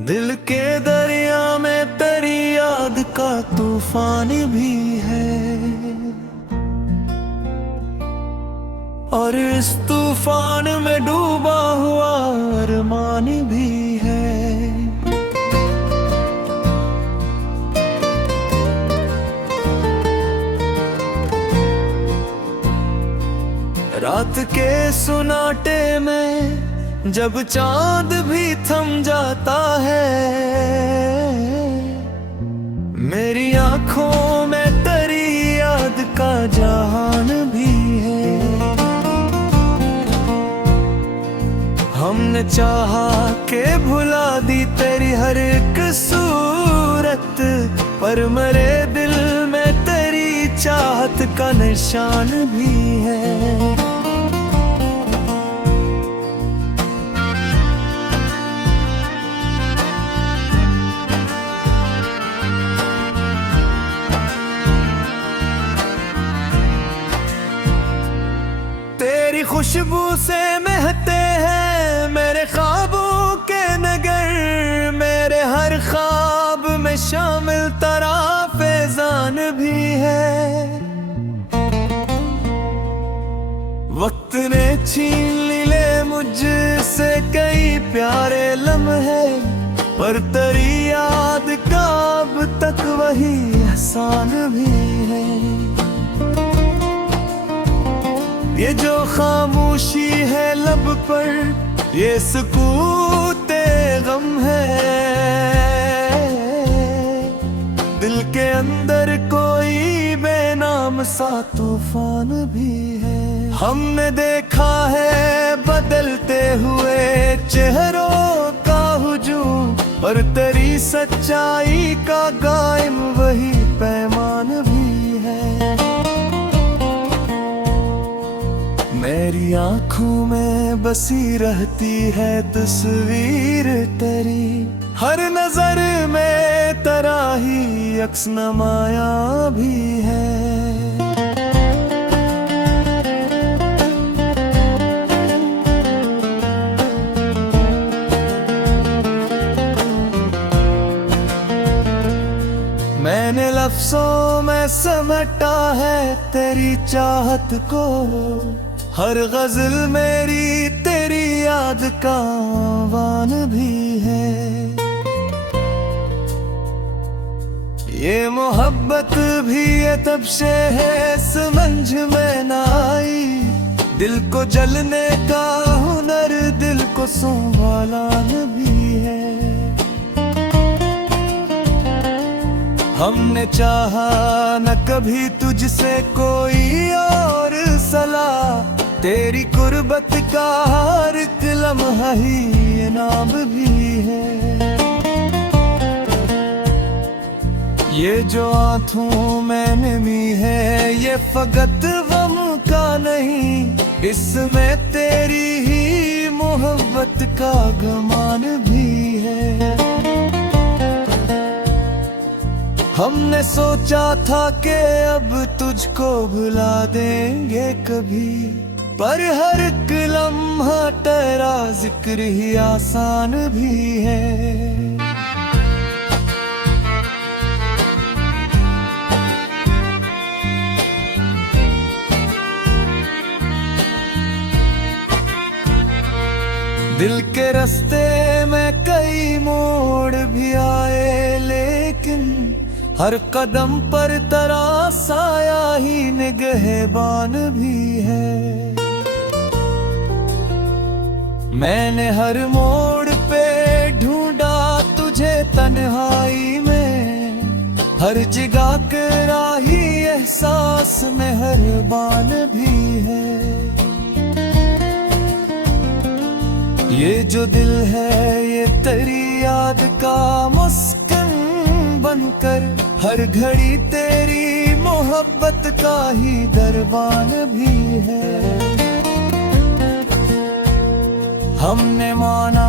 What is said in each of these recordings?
दिल के दरिया में तेरी याद का तूफान भी है, और इस तूफान में डूबा हुआ अरमान भी है। रात के सुनाटे में जब चांद भी थम जाता है, मेरी आंखों में तेरी याद का जहान भी है। हमने चाहा के भुला दी तेरी हर एक सूरत, पर मेरे दिल में तेरी चाहत का निशान भी है। तेरी खुशबू से महते हैं मेरे ख्वाबों के नगर, मेरे हर ख्वाब में शामिल तेरा फैजान भी है। वक्त ने छीन ले मुझसे कई प्यारे लम्हे, पर तेरी याद का अब तक वही एहसान भी है। ये जो खामोशी है लब पर, ये सुकूते गम है। दिल के अंदर कोई बेनाम सा तूफान भी है। हमने देखा है बदलते हुए चेहरों का हुजूम, पर तेरी सच्चाई का कायम वही पैमान भी है। मेरी आंखों में बसी रहती है तस्वीर तेरी, हर नजर में तेरा ही अक्स नमाया भी है। मैंने लफ्जों में समेटा है तेरी चाहत को, हर गजल मेरी तेरी याद का आह्वान भी है। ये मोहब्बत भी ये तब से है समझ में ना आई, दिल को जलने का हुनर दिल को संभालना भी है। हमने चाहा न कभी तुझसे कोई और सलाह, तेरी कुर्बत का हर एक लम्हा ही इनाम भी है। ये जो आंखों में नमी है ये फकत गम का नहीं, इसमें तेरी ही मोहब्बत का गुमान भी है। हमने सोचा था कि अब तुझको भुला देंगे कभी, पर हर एक लम्हा तेरा जिक्र ही आसान भी है। दिल के रास्ते में कई मोड़ भी आए, लेकिन हर कदम पर तेरा साया ही निगहबान भी है। मैंने हर मोड़ पे ढूंढा तुझे तन्हाई में, हर जगह तेरा ही एहसास में हर बान भी है। ये जो दिल है ये तेरी याद का मुस्कान बनकर, हर घड़ी तेरी मोहब्बत का ही दरबान भी है। हमने माना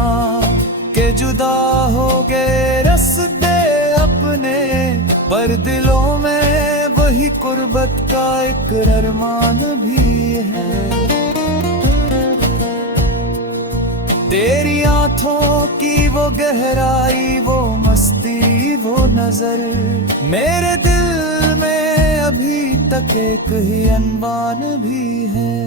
के जुदा हो गए रास्ते अपने, पर दिलों में वही कुर्बत का एक अरमान भी है। तेरी होठों की वो गहराई, वो मस्ती, वो नजर, मेरे दिल में अभी तक एक ही अनबान भी है।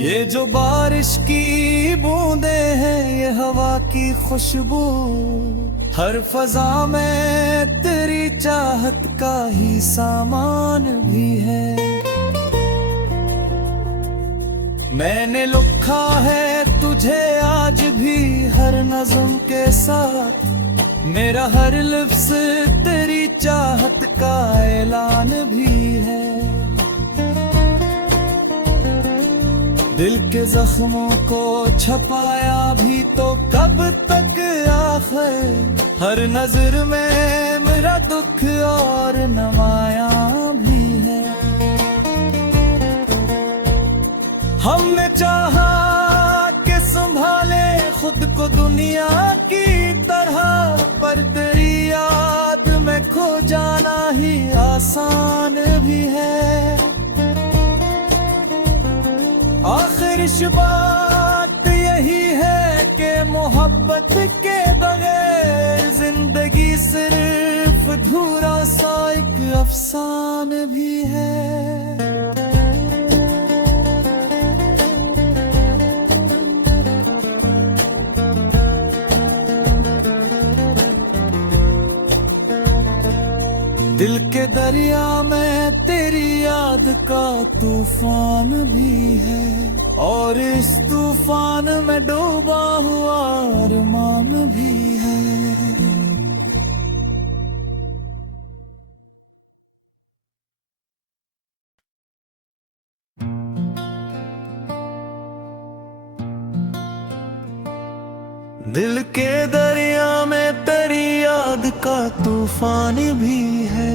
ये जो बारिश की बूंदे हैं, ये हवा की खुशबू, हर फजा में तेरी चाहत का ही सामान भी है। मैंने लिखा है तुझे आज भी हर नज़्म के साथ, मेरा हर लफ्ज़ तेरी चाहत का ऐलान भी है। दिल के जख्मों को छपाया भी तो कब तक आखिर, हर नजर में मेरा दुख और नमाया भी है। हमने चाहा कि संभाले खुद को दुनिया की तरह, पर तेरी याद में खो जाना ही आसान भी है। आखिर बात यही है कि मोहब्बत के बगैर जिंदगी सिर्फ अधूरा सा एक अफसान भी है। दिल के दरिया में तेरी याद का तूफान भी है, और इस तूफान में डूबा हुआ अरमान भी है। दिल के दरिया में तेरी याद का तूफान भी है,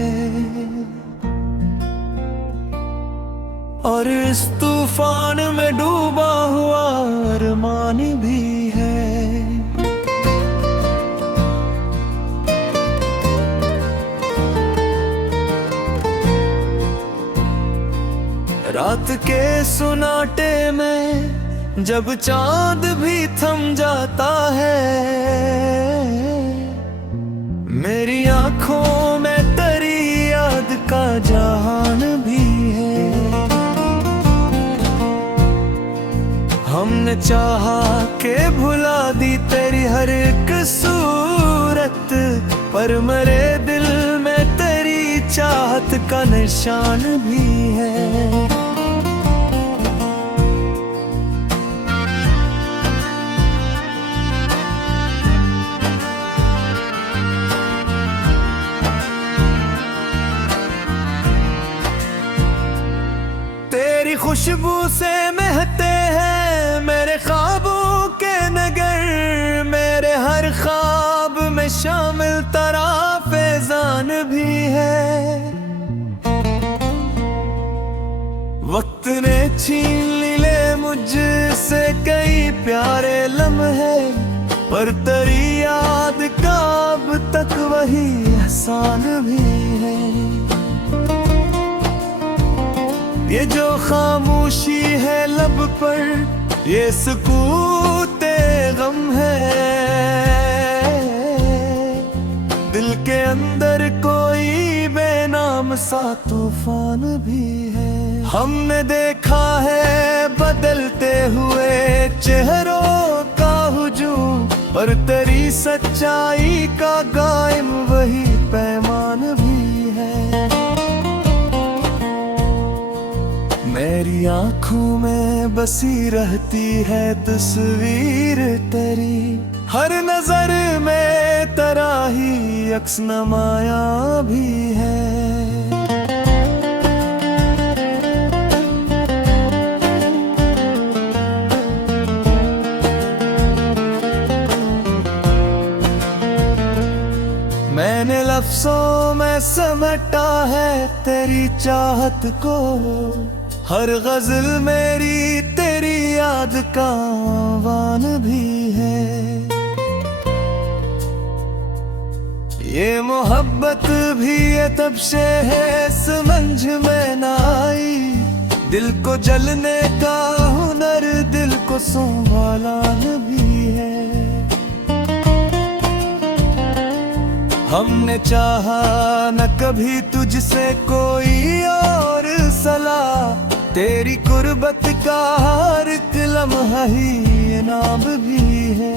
और इस तूफान में डूबा हुआ अरमान भी है। रात के सुनाटे में जब चांद भी थम जाता है, मेरी आंखों में तेरी याद का जहान भी है। हमने चाहा के भुला दी तेरी हर एक सूरत, पर मेरे दिल में तेरी चाहत का निशान भी है। खुशबू से महते हैं मेरे ख्वाबों के नगर, मेरे हर ख्वाब में शामिल तेरा फैजान भी है। वक्त ने छीन ले मुझसे कई प्यारे लम्हे, पर तेरी याद का अब तक वही एहसान भी है। ये जो खामोशी है लब पर, ये सुकूते गम है। दिल के अंदर कोई बेनाम सा तूफान भी है। हमने देखा है बदलते हुए चेहरों का हुजूम, पर तेरी सच्चाई का कायम वही पैमान भी है। मेरी आँखों में बसी रहती है तस्वीर तेरी, हर नजर में तेरा ही अक्स नमाया भी है। मैंने लफ्जों में समेटा है तेरी चाहत को, हर गजल मेरी तेरी याद का आह्वान भी है। ये मोहब्बत भी ये तब से है समझ में ना आई, दिल को जलने का हुनर दिल को संभालना भी है। हमने चाहा न कभी तुझसे कोई और सलाह, तेरी कुर्बत का हर एक लम्हा ही इनाम भी है।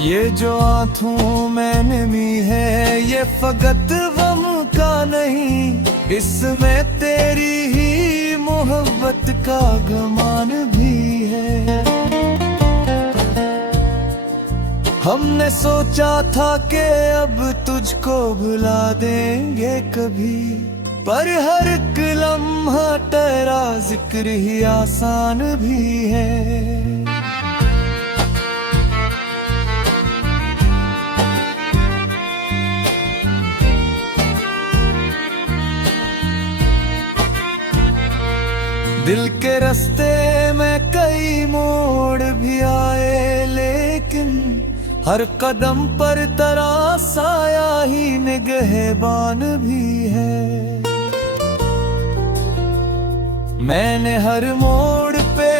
ये जो आँखों में नमी है ये फकत गम का नहीं, इसमें तेरी ही मोहब्बत का गुमान भी है। हमने सोचा था कि अब तुझको भुला देंगे कभी, पर हर एक लम्हा तेरा जिक्र ही आसान भी है। दिल के रास्ते में कई मोड़ भी आए, लेकिन हर कदम पर तेरा साया ही निगहबान भी है। मैंने हर मोड़ पे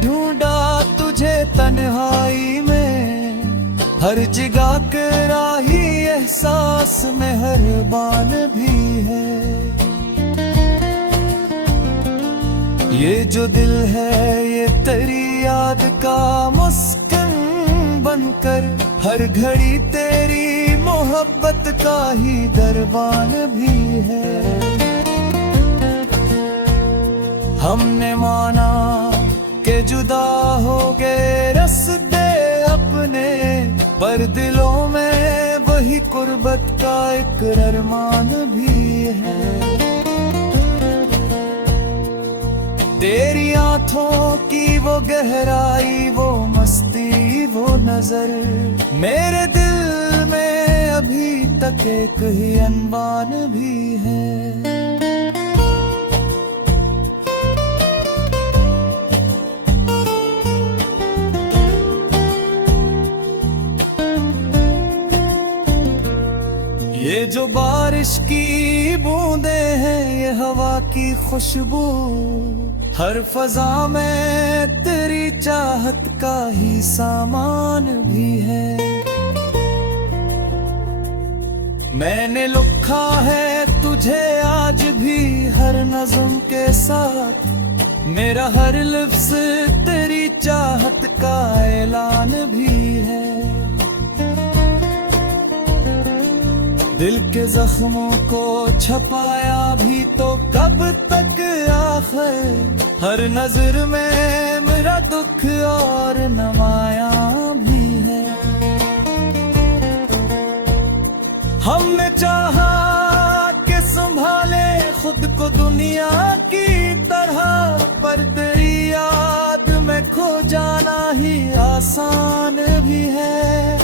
ढूंढा तुझे तन्हाई में, हर जगह के राही एहसास में मेहरबान भी है। ये जो दिल है ये तेरी याद का मुस्किन बनकर, हर घड़ी तेरी मोहब्बत का ही दरबान भी है। हमने माना के जुदा हो गए रास्ते अपने, पर दिलों में वही कुर्बत का एक अरमान भी है। तेरी आँखों की वो गहराई, वो मस्ती, वो नजर, मेरे दिल में अभी तक एक ही अनबान भी है। ये जो बारिश की बूंदे हैं ये हवा की खुशबू, हर फजा में तेरी चाहत का ही सामान भी है। मैंने लिखा है तुझे आज भी हर नज़्म के साथ, मेरा हर लफ्ज़ तेरी चाहत का ऐलान भी है। दिल के जख्मों को छपाया भी तो कब तक आखिर, हर नजर में मेरा दुख और नमाया भी है। हमने चाहा कि संभाले खुद को दुनिया की तरह, पर तेरी याद में खो जाना ही आसान भी है।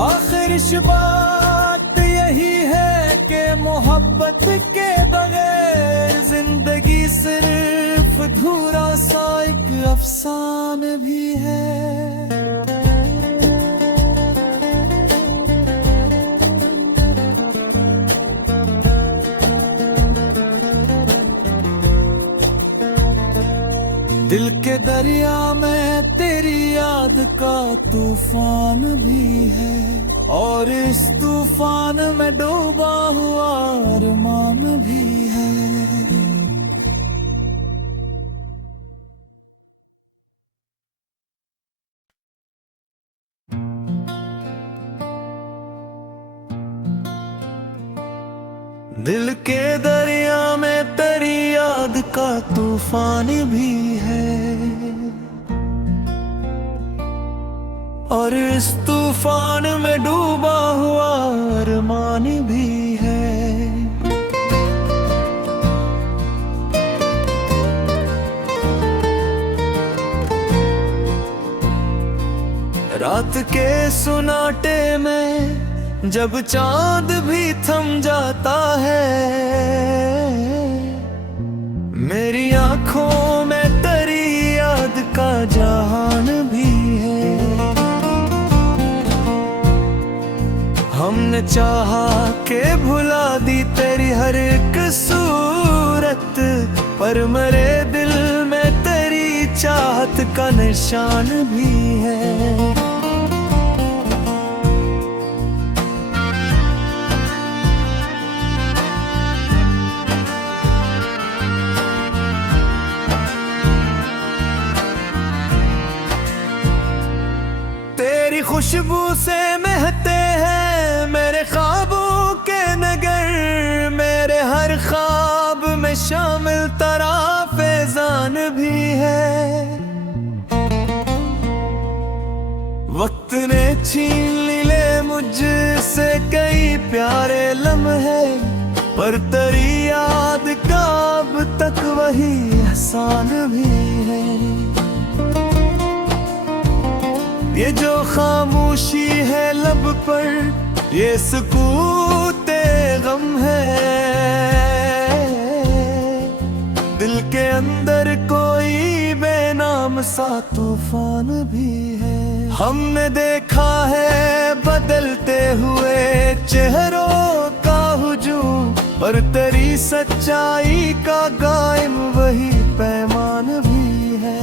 आखिर इस बात यही है कि मोहब्बत के बगैर जिंदगी सिर्फ अधूरा सा एक अफसान भी है। दिल के दरिया में तेरी याद का तूफान भी है, और इस तूफान में डूबा हुआ अरमान भी है। दिल के दरिया में तेरी याद का तूफान भी है, और इस तूफान में डूबा हुआ अरमान भी है। रात के सुनाटे में जब चांद भी थम जाता है, मेरी आंखों में तेरी याद का जहान भी है। चाहा के भुला दी तेरी हर एक सूरत, पर मेरे दिल में तेरी चाहत का निशान भी है। तेरी खुशबू से महते हैं मेरे ख्वाबों के नगर, मेरे हर ख्वाब में शामिल तेरा फैजान भी है। वक्त ने छीन ले मुझसे कई प्यारे लम्हे, पर तेरी याद का अब तक वही एहसान भी है। ये जो खामोशी है लब पर, ये सुकूते गम है। दिल के अंदर कोई बेनाम सा तूफान भी है। हमने देखा है बदलते हुए चेहरों का हुजूम, पर तेरी सच्चाई का कायम वही पैमान भी है।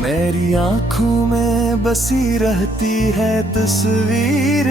मेरी आँखों में बसी रहती है तस्वीर